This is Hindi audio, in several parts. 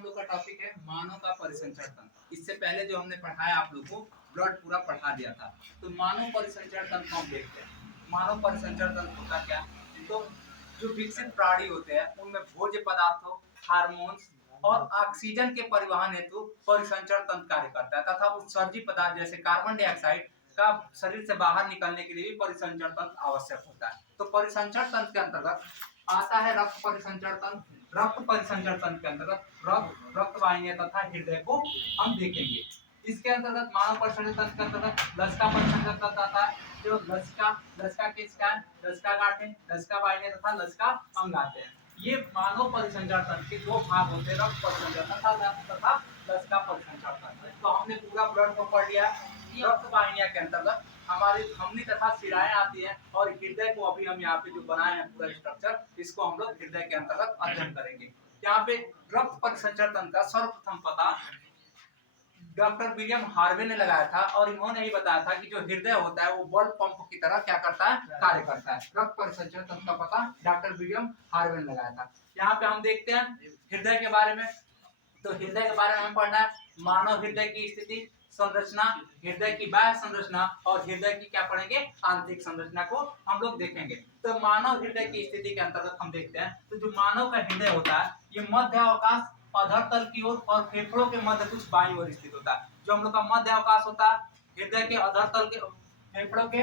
हम लोग का टॉपिक है मानव का परिसंचरण तंत्र। इससे पहले जो हमने पढ़ाया आप लोग को ब्लड पूरा पढ़ा दिया था। तो मानव परिसंचरण तंत्र हम देखते हैं। मानव परिसंचरण तंत्र होता क्या? तो जो विकसित प्राणी होते हैं उनमें भोज्य पदार्थों, हार्मोन्स और ऑक्सीजन के परिवहन हेतु परिसंचरण तंत्र कार्य करता है तथा उत्सर्जी पदार्थ जैसे कार्बन डाइऑक्साइड का शरीर से बाहर निकलने के लिए भी परिसंचरण तंत्र आवश्यक होता है। तो परिसंचरण तंत्र के अंतर्गत आता है रक्त परिसंचरण तंत्र। रक्त परिसंचरण तंत्र के अंतर्गत रक्त वाहिनियां तथा हृदय को हम देखेंगे। इसके अंतर्गत मानव परिसंचरण तंत्र के अंतर्गत लसिका परिसंचरण तंत्र आता है। जो लसिका के स्कैन, लसिका गांठें, लसिका वाहिनियां तथा लसिका अंग आते हैं। ये मानव परिसंचरण तंत्र के दो भाग होते हैं, रक्त परिसंचरण तथा लसिका परिसंचरण तंत्र। तो हमने पूरा ब्लड को पढ़ लिया। रक्त वाहिनियां के अंतर्गत हमारी धमनी तथा शिराएं आती हैं और हृदय को अभी हम यहाँ पे जो बनाए हैं पूरा स्ट्रक्चर, इसको हम लोग हृदय के अंतर्गत अध्ययन करेंगे। यहाँ पे रक्त परिसंचरण तंत्र का सर्वप्रथम पता डॉक्टर विलियम हार्वे ने लगाया था और इन्होंने ही बताया था कि जो हृदय होता है वो बल पंप की तरह क्या करता है, कार्य करता है। रक्त परिसंचरण तंत्र का पता डॉक्टर विलियम हार्वे ने लगाया था। यहाँ पे हम देखते हैं हृदय के बारे में। तो हृदय के बारे में हम पढ़ना है मानव हृदय की स्थिति, संरचना, हृदय की बाह्य संरचना और हृदय की क्या पढ़ेंगे, आंतरिक संरचना को हम लोग देखेंगे। तो मानव हृदय की स्थिति के अंतर्गत हम देखते हैं तो जो मानव का हृदय होता है ये मध्य अवकाश, अधर तल की ओर और फेफड़ों के मध्य कुछ बाईं ओर स्थित होता है। जो हम लोग का मध्य अवकाश होता है हृदय के अधर तल के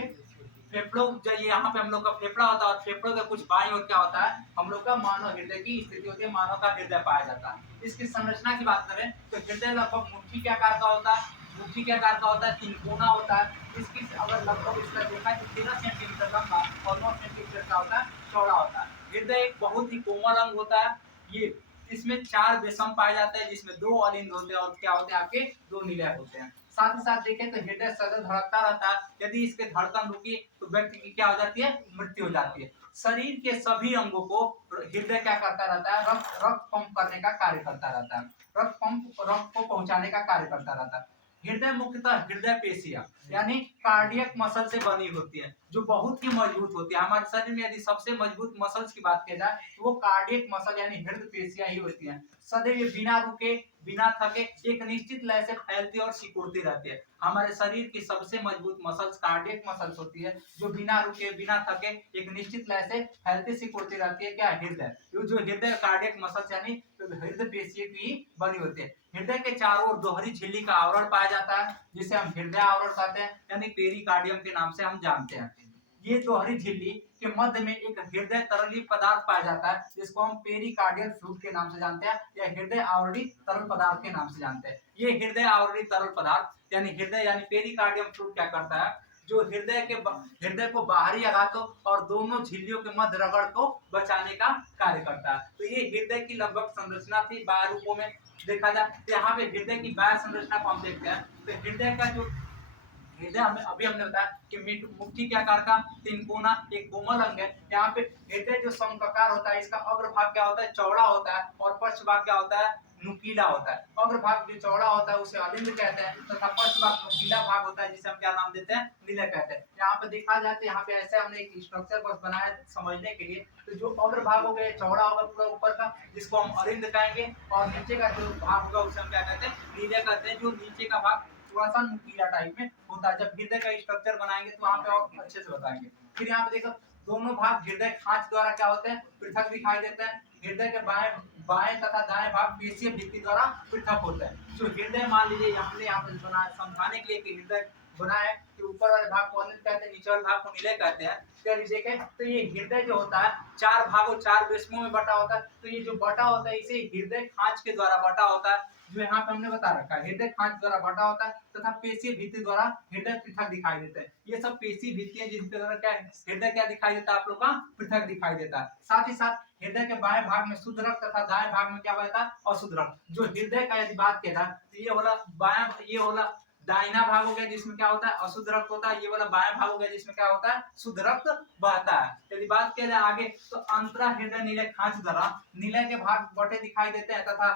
फेफड़ों जो यहाँ पे हम लोग का फेफड़ा होता है और फेफड़ों के कुछ बाईं ओर क्या होता है, हम लोग का मानव हृदय की स्थिति होती है, मानव का हृदय पाया जाता है। इसकी संरचना की बात करें तो हृदय लगभग मुट्ठी के आकार का होता है। मुट्ठी के आकार का होता है, तिकोना होता है। इसकी अगर लगभग इसका देखा तो 13 सेंटीमीटर लंबा और 9 सेंटीमीटर का होता है, चौड़ा होता है। हृदय एक बहुत ही कोमल अंग होता है। ये इसमें 4 विषम पाए जाते हैं जिसमें 2 अलिंद होते हैं और क्या होते हैं, आपके 2 निलय होते हैं। साथ ही साथ देखें तो हृदय सतत धड़कता रहता है। यदि इसके धड़कन रुकी तो व्यक्ति की क्या हो जाती है, मृत्यु हो जाती है। शरीर के सभी अंगों को हृदय क्या करता रहता है, रक्त पंप करने का कार्य करता रहता है। रक्त को पहुंचाने का कार्य करता रहता है। हृदय मुख्यतः हृदय पेशियां यानी कार्डियक मसल से बनी होती है जो बहुत ही मजबूत होती है। हमारे शरीर में यदि सबसे मजबूत मसल्स की बात की जाए तो वो कार्डियक मसल यानी हृदय पेशियां ही होती हैं। सदैव बिना रुके बिना थके एक निश्चित लय से फैलती और सिकुड़ती रहती है। हमारे शरीर की सबसे मजबूत मसल्स कार्डियक मसल्स होती है जो बिना रुके बिना थके एक निश्चित लय से फैलती सिकुड़ती रहती है। क्या, हृदय। जो हृदय कार्डियक मसल्स यानी हृदय पेशियों की बनी होती है। हृदय के चारों ओर दोहरी झिल्ली का आवरण पाया जाता है जिसे हम हृदय आवरण कहते हैं यानी पेरिकार्डियम के नाम से हम जानते हैं। ये दोहरी झिल्ली के मध्य में एक हृदय तरली पदार्थ पाया जाता है जिसको हम पेरिकार्डियल फ्लूइड के नाम से जानते हैं या हृदय आवरणी तरल पदार्थ के नाम से जानते हैं। ये हृदय आवरणी तरल पदार्थ यानी हृदय यानी पेरिकार्डियम फ्लूइड क्या करता है, जो हृदय को बाहरी आघातों और दोनों झिल्लियों के मध्य रगड़ को बचाने का कार्य करता है। तो ये हृदय की लगभग संरचना थी बाह्य रूपों में देखा जाए। तो यहाँ पे हृदय की बाह्य संरचना को हम देखते हैं तो हृदय का जो हृदय हमने बताया कि मुट्ठी के आकार का तिकोना एक कोमल अंग है। यहाँ पे हृदय जो समककार होता है इसका अग्रभाग क्या होता है, चौड़ा होता है और पश्च भाग क्या होता है, नुकीला होता है। अग्रभाग जो चौड़ा होता है उसे अलिंद कहते हैं तथा पश्च भाग नुकीला भाग होता है जिसे हम क्या नाम देते हैं, निलय कहते हैं। यहाँ पे देखा जाए तो यहाँ पे ऐसे हमने एक स्ट्रक्चर बस बनाया समझने के लिए। तो जो अग्रभाग हो गया चौड़ा होगा पूरा ऊपर का जिसको हम अलिंद कहेंगे और नीचे का जो भाग होगा उसे हम क्या कहते हैं, निलय कहते हैं। जो नीचे का भाग थोड़ा सा नुकीला टाइप में होता है। जब हृदय का स्ट्रक्चर बनाएंगे तो वहां पे और अच्छे से बताएंगे। फिर यहाँ पे देखो दोनों भाग हृदय खांच द्वारा क्या होते हैं, पृथक दिखाई देते हैं। हृदय के बाएं तथा दाएं भाग पेशीय भित्ति द्वारा पृथक होते हैं। जो हृदय मान लीजिए हमने यहाँ पे बनाया समझाने के लिए कि हृदय बना है कि ऊपर वाले भाग को अलिंद कहते हैं, नीचे वाले भाग को निलय कहते हैं। देखें तो ये हृदय जो होता है 4 भागों 4 विषमों में बटा होता है। तो ये जो बटा होता है इसे हृदय खांच के द्वारा बटा होता है जो यहाँ पे हमने बता रखा है। हृदय खांच द्वारा बटा होता है तथा पेशीय भित्ति द्वारा हृदय पृथक दिखाई देता है। ये सब पेशीय भित्ति है जिसके द्वारा क्या हृदय क्या दिखाई देता है, आप लोग का पृथक दिखाई देता है। साथ ही साथ हृदय के बाएं भाग में शुद्ध रक्त तथा दाएं भाग में क्या बहता है, अशुद्ध रक्त। जो हृदय का यदि बात किया जाए तो ये वाला बायां, ये वाला दाहिना भाग हो गया जिसमें क्या होता है, अशुद्ध रक्त होता है। ये वाला बायां भाग हो गया जिसमें क्या होता है, शुद्ध रक्त बहता है। यदि बात किया जाए आगे तो अंतरा हृदय निलय खांच द्वारा निलय के भाग बटे दिखाई देते हैं तथा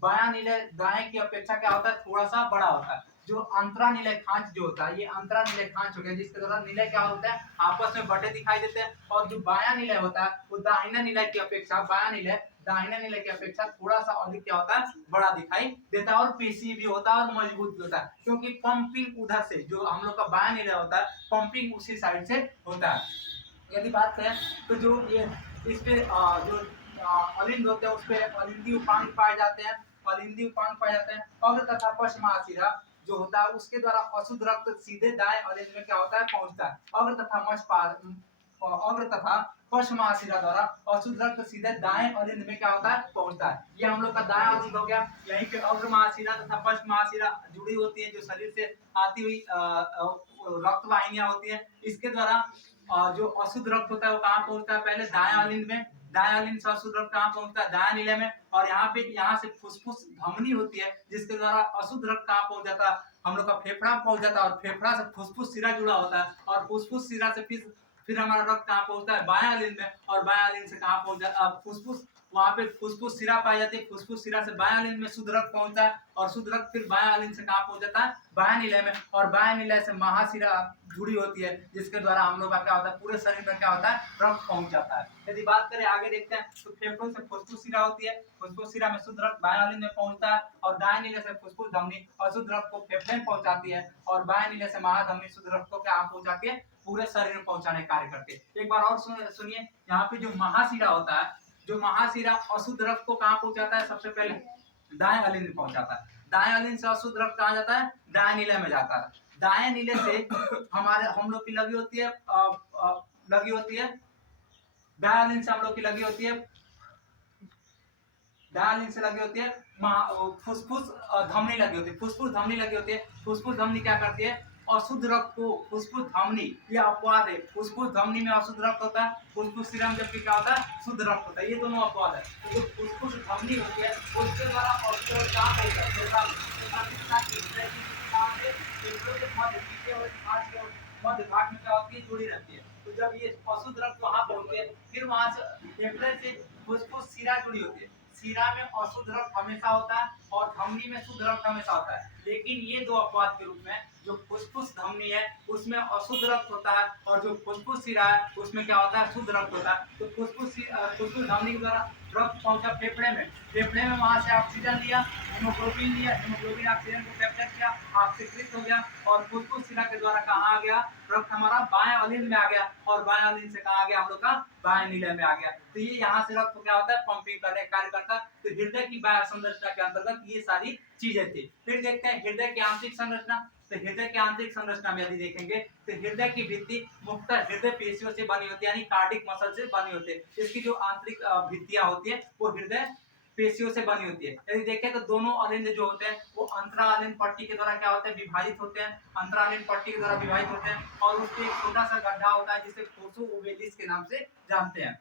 बायां निलय दाएं की अपेक्षा क्या होता है, थोड़ा सा बड़ा होता है। जो अंतरा निलय खांच जो होता है ये अंतरा निलय खांच हो गया जिसके द्वारा निलय क्या होता है, आपस में बटे दिखाई देते हैं। और जो बायां निलय होता है वो दाहिना निलय की अपेक्षा बायां निलय दाहिने नीले की अपेक्षा थोड़ा सा अधिक क्या होता है, बड़ा दिखाई देता है और पेशी भी होता है और मजबूत भी होता है, क्योंकि पंपिंग उधर से जो हम लोग का बायां नीला होता है, पंपिंग उसी साइड से होता है। यदि बात करें तो जो ये इस पे जो अलिंद होते हैं उस पे अलिंदी उपांग पाए जाते हैं, अलिंदी उपांग पाए जाते हैं। अग्र तथा पश्च महाशिरा जो होता है उसके द्वारा अशुद्ध रक्त सीधे दाएं अलिंद में क्या होता है, पहुंचता है। अग्र तथा अग्र तथा पश्च महाशिरा द्वारा अशुद्ध रक्त सीधे दाएं अलिंद में क्या होता है, पहुंचता है। ये हम लोग का दायां अलिंद हो गया। यहीं पे अग्र महाशिरा तथा पश्च महाशिरा जुड़ी होती है, जो शरीर से आती हुई रक्त वाहिनियां होती है। इसके द्वारा जो अशुद्ध रक्त होता है वो कहाँ पहुंचता है, पहले दायां अलिंद में। दायां अलिंद से अशुद्ध रक्त कहाँ पहुंचता है, दायां नीले में। और यहाँ से फुसफुस धमनी होती है जिसके द्वारा अशुद्ध रक्त कहाँ पहुंच जाता है, हम लोग का फेफड़ा पहुंच जाता है। और फेफड़ा से फुसफुस सिरा जुड़ा होता है और फुसफुस सिरा से फिर हमारा रक्त कहाँ पहुंचता है, बायां अलिंद में। और बायां अलिंद से कहाँ पहुंच जाता है, फुसफुस, वहां पे फुसफुस सिरा पाई जाती है। फुसफुस सिरा से बायां अलिंद में शुद्ध रक्त पहुंचता है और शुद्ध रक्त फिर बायां अलिंद से कहाँ पहुंच जाता है, बायां नीले में। और बायां नीले से महाशिरा जुड़ी होती है जिसके द्वारा हम लोग का क्या होता है, पूरे शरीर में क्या होता है, रक्त पहुंच जाता है। यदि बात करें आगे देखते हैं तो फेफड़ों से फुसफुस सिरा होती है। फुसफुस सिरा में शुद्ध रक्त बायां अलिंद में पहुंचता है और दाएं नीले से फुसफुस धमनी अशुद्ध रक्त को फेफड़े में पहुंचाती है और बाएं नीले से महाधमनी शुद्ध रक्त को क्या पहुंचा के पूरे शरीर में पहुंचाने का कार्य करते हैं। एक बार और सुनिए, यहाँ पे जो महाशिरा होता है, जो महाशिरा अशुद्ध रक्त को कहाँ पहुंचाता है, सबसे पहले दाएं अलिंद में पहुंचाता है। दाएं अलिंद से अशुद्ध रक्त कहाँ जाता है, दाएं नीले में जाता है। दाएं नीले से हम लोग की लगी होती है दाएं अलिंद से हम लोग की लगी होती है, दाएं अलिंद से लगी होती है फुसफुस धमनी लगी होती है। फुसफुस धमनी लगी होती है। फुसफुस धमनी क्या करती है, अशुद्ध रक्त को, फुसफुस धमनी ये अपवाद है, फुसफुस धमनी में अशुद्ध रक्त होता है, फुसफुस सिरा में जबकि क्या होता है, शुद्ध रक्त होता है। ये दोनों अपवाद है। तो जो फुसफुस धमनी होती है उसके द्वारा अशुद्ध रक्त कहाँ पहुंचता है, मध्य भाग में क्या होती है, जुड़ी रहती है। तो जब ये अशुद्ध रक्त वहां पहुंचते हैं फिर वहां से फेफड़े से फुसफुस सिरा जुड़ी होती है। सिरा में अशुद्ध रक्त हमेशा होता है और धमनी में शुद्ध रक्त हमेशा होता है। लेकिन ये दो अपवाद के रूप में जो फुसफुस धमनी है उसमें अशुद्ध रक्त होता है और जो फुसफुस सिरा है उसमें क्या होता है, शुद्ध रक्त होता है। तो फुसफुस धमनी के द्वारा रक्त पहुंचा फेफड़े में, फेफड़े में वहां से ऑक्सीजन लिया, हीमोग्लोबिन ऑक्सीजन को कैप्चर किया, ऑक्सीकृत हो गया और फुसफुस सिरा के द्वारा कहाँ आ गया, रक्त हमारा बाएं अलिंद में आ गया और बाएं अलिंद से कहाँ आ गया, हम लोग का बाएं नीले में आ गया। तो ये यहाँ से रक्त क्या होता है, पंपिंग करने कार्य करता है। तो हृदय की बाह्य संरचना के अंतर्गत ये सारी चीजें थी। फिर देखते हैं हृदय की आंतरिक संरचना। तो हृदय की आंतरिक संरचना में यदि देखेंगे तो हृदय की भित्ति मुख्यतः हृदय पेशियों से बनी होती है, यानी कार्डिक मसल से बनी होती है। इसकी जो आंतरिक भित्तियां होती है वो हृदय पेशियों से बनी होती है। यदि देखें तो दोनों अलिंद जो होते हैं वो अंतरा अलिंद पट्टी के द्वारा क्या होते हैं, विभाजित होते हैं। अंतरा अलिंद पट्टी के द्वारा विभाजित होते हैं और उसके एक छोटा सा गड्ढा होता है जिसे फोसो ओवेलिस के नाम से जानते हैं।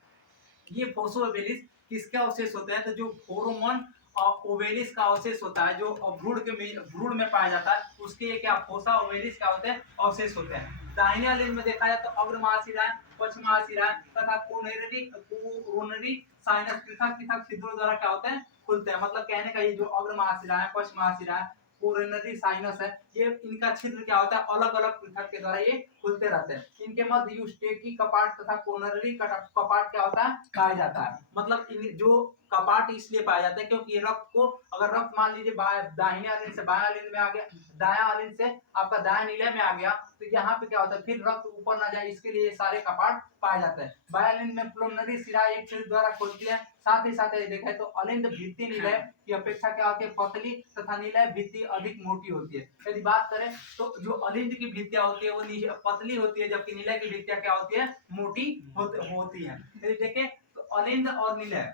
ये फोसो ओवेलिस किसके अवशेष होते हैं, तो जो फोरोमन ओवेलिस का अवशेष होता है जो भ्रूण में पाया जाता है, उसके क्या फोसा ओवेलिस क्या होते हैं, अवशेष होते हैं। दाहिने अलिंद में देखा जाए तो अग्र महाशिरा, पश्च महाशिरा तथा कोरोनरी साइनस पृथक पृथक छिद्रों द्वारा क्या होते हैं, खुलते हैं। मतलब कहने का ये जो अग्र महाशिरा है, पश्च महाशिरा है, कोरोनरी साइनस है, ये इनका छिद्र क्या होता है, अलग अलग पृथक के द्वारा ये खुलते रहते हैं। इनके मध्य यूस्टेकी कपाट तथा कोरोनरी कपाट क्या होता है, पाया जाता है। मतलब जो कपाट इसलिए पाया जाता है क्योंकि रक्त को, अगर रक्त मान लीजिए दाहिने अलिंद से बाएं अलिंद में आ गया, दायां अलिंद से आपका दायां नीले में आ गया, तो यहाँ पे क्या होता है, फिर रक्त ऊपर ना जाए इसके लिए सारे कपाट पाए जाते हैं। बाएं अलिंद में पुलमनरी सिरा एक छिद्र द्वारा खुलती है। साथ ही साथ देखें तो अलिंद भित्ति नीलय की अपेक्षा क्या होती है, पतली तथा नीलय भित्ति अधिक मोटी होती है। यदि बात करें तो जो अलिंद की भित्तियां होती है वो पतली होती है जबकि नीलय की भित्तियां क्या होती है, मोटी होती है। यदि देखें तो अलिंद और नीलय,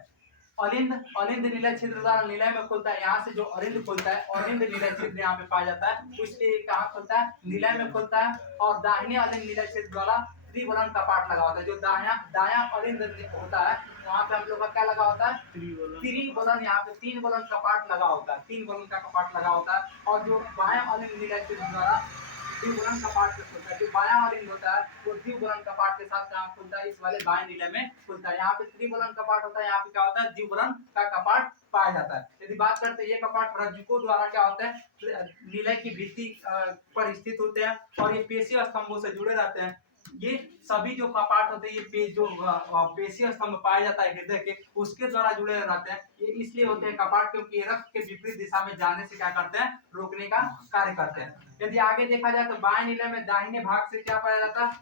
अलिंद नीलय छिद्र द्वारा नीलय में खुलता है। यहाँ से जो अलिंद खुलता है अलिंद नीलय छिद्र यहाँ पे पाया जाता है, इसलिए कहाँ खुलता है, नीलय में खुलता है। और दाहिने अलिंद नीलय छिद्र द्वारा त्रिबलन कपाट लगा होता है। जो दायां अलिंद होता है वहाँ पे हम लोग का क्या लगा होता है, त्रिबलन, यहाँ पे 3 बलन कपाट लगा होता है, 3 बलन का कपाट लगा होता है। और जो बायां अलिंद नीलय छिद्र द्वारा द्विबलन कपाट से खुलता है। जो बायां अलिंद होता है वो द्विबलन कपाट के साथ कहाँ खुलता है, इस वाले बाएं नीले में खुलता है। यहाँ पे त्रिबलन कपाट होता है, यहाँ पे क्या होता है, द्विबलन का कपाट पाया जाता है। यदि बात करते हैं ये कपाट रज्जुकों द्वारा क्या होता है, नीलय की भित्ति पर स्थित होते हैं और ये पेशीय स्तंभों से जुड़े रहते हैं। ये सभी जो कपाट होते हैं ये जो पेशीय स्तंभ पाया जाता है हृदय के, उसके द्वारा जुड़े रहते हैं। ये इसलिए होते हैं कपाट क्योंकि ये रक्त के विपरीत दिशा में जाने से क्या करते हैं, रोकने का कार्य करते हैं। यदि आगे देखा जाए तो बाएं नीले में दाहिने भाग से क्या पाया जाता है,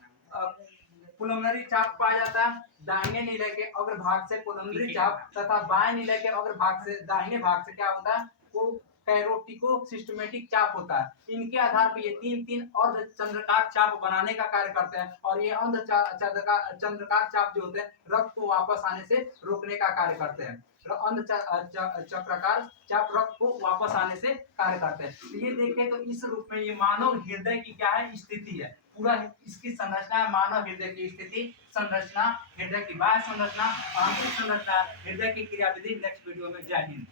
पुलमनरी चाप पाया जाता है। दाहिने नीले के अग्र भाग से पुलमनरी चाप तथा बाएं नीले के अग्र भाग से दाहिने भाग से क्या होता है, वो कैरोटिको सिस्टमेटिक चाप होता है। इनके आधार पर ये तीन तीन अर्ध चंद्रकार चाप बनाने का कार्य करते हैं और ये अर्ध चंद्रकार चाप जो होते हैं रक्त को वापस आने से रोकने का कार्य करते हैं। अंध चक्राकार चाप रक्त को वापस आने से कार्य करते हैं। तो ये देखें तो इस रूप में ये मानव हृदय की क्या है, स्थिति है। पूरा इसकी संरचना है, मानव हृदय की स्थिति, संरचना, हृदय की बाह्य संरचना, आंतरिक संरचना, हृदय की क्रियाविधि। नेक्स्ट वीडियो में। जय हिंद।